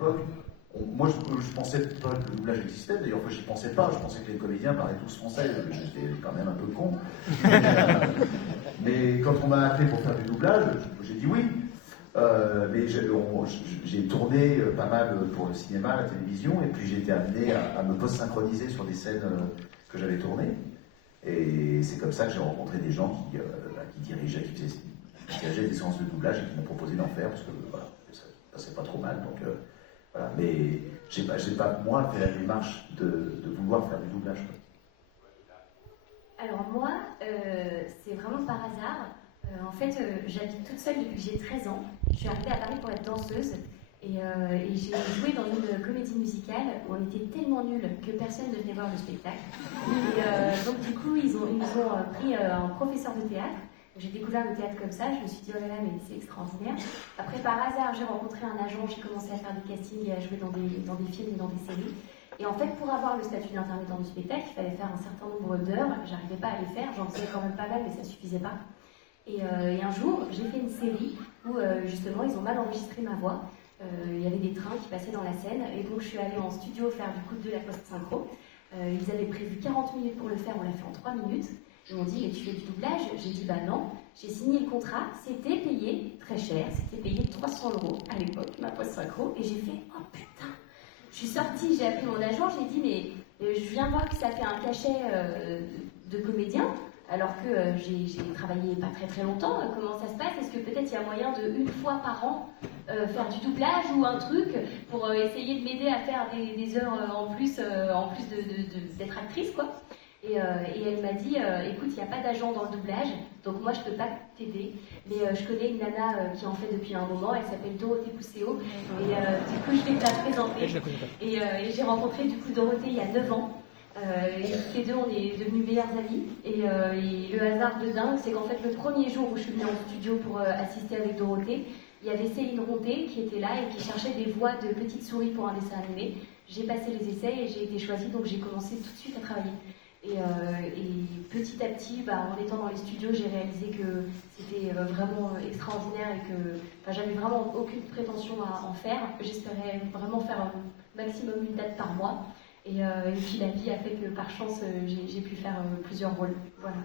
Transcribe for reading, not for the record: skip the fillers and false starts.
l'époque, moi je pensais pas que le doublage existait, d'ailleurs j'y pensais pas, je pensais que les comédiens parlaient tous français, j'étais quand même un peu con. Mais quand on m'a appelé pour faire du doublage, j'ai dit oui. Mais j'ai tourné pas mal pour le cinéma, la télévision, et puis j'ai été amené à me post-synchroniser sur des scènes que j'avais tournées. Et c'est comme ça que j'ai rencontré des gens qui dirigeaient, qui dirigeaient des séances de doublage et qui m'ont proposé d'en faire, parce que voilà, ça passait pas trop mal. Donc, voilà. Mais j'ai pas, moi, fait la démarche de vouloir faire du doublage. Alors moi, c'est vraiment par hasard. En fait, j'habite toute seule depuis que j'ai 13 ans. Je suis arrivée à Paris pour être danseuse. Et j'ai joué dans une comédie musicale où on était tellement nuls que personne ne venait voir le spectacle. Et donc du coup, ils nous ont pris un professeur de théâtre. J'ai découvert le théâtre comme ça, je me suis dit oh là là, mais c'est extraordinaire. Après, par hasard, j'ai rencontré un agent, j'ai commencé à faire des castings et à jouer dans des films et dans des séries. Et en fait, pour avoir le statut d'intermittent du spectacle, il fallait faire un certain nombre d'heures. J'arrivais pas à les faire, j'en faisais quand même pas mal, mais ça suffisait pas. Et un jour, j'ai fait une série où justement, ils ont mal enregistré ma voix. Il y avait des trains qui passaient dans la scène, et donc je suis allée en studio faire du coup de la post-synchro. Ils avaient prévu 40 minutes pour le faire, on l'a fait en 3 minutes. Ils m'ont dit, mais tu fais du doublage? J'ai dit, bah non. J'ai signé le contrat, c'était payé très cher, c'était payé 300 € à l'époque, ma post-synchro, et j'ai fait, oh putain. Je suis sortie, j'ai appelé mon agent, j'ai dit, mais je viens voir que ça fait un cachet de comédien, alors que j'ai travaillé pas très très longtemps. Comment ça se passe? Est-ce que peut-être il y a moyen de, une fois par an, faire du doublage ou un truc pour essayer de m'aider à faire des heures en plus d'être actrice, quoi. Et elle m'a dit, écoute, il n'y a pas d'agent dans le doublage, donc moi je peux pas t'aider, mais je connais une nana qui en fait depuis un moment, elle s'appelle Dorothée Pousséo, et du coup je vais te la présenter. Et j'ai rencontré du coup Dorothée il y a 9 ans. Et toutes les deux, on est devenus meilleures amies. Et le hasard de dingue, c'est qu'en fait, le premier jour où je suis venue en studio pour assister avec Dorothée, il y avait Céline Ronté qui était là et qui cherchait des voix de petites souris pour un dessin animé. J'ai passé les essais et j'ai été choisie, donc j'ai commencé tout de suite à travailler. Et petit à petit, en étant dans les studios, j'ai réalisé que c'était vraiment extraordinaire et que j'avais vraiment aucune prétention à en faire. J'espérais vraiment faire un maximum une date par mois. Et puis la vie a fait que par chance, j'ai pu faire plusieurs rôles. Voilà.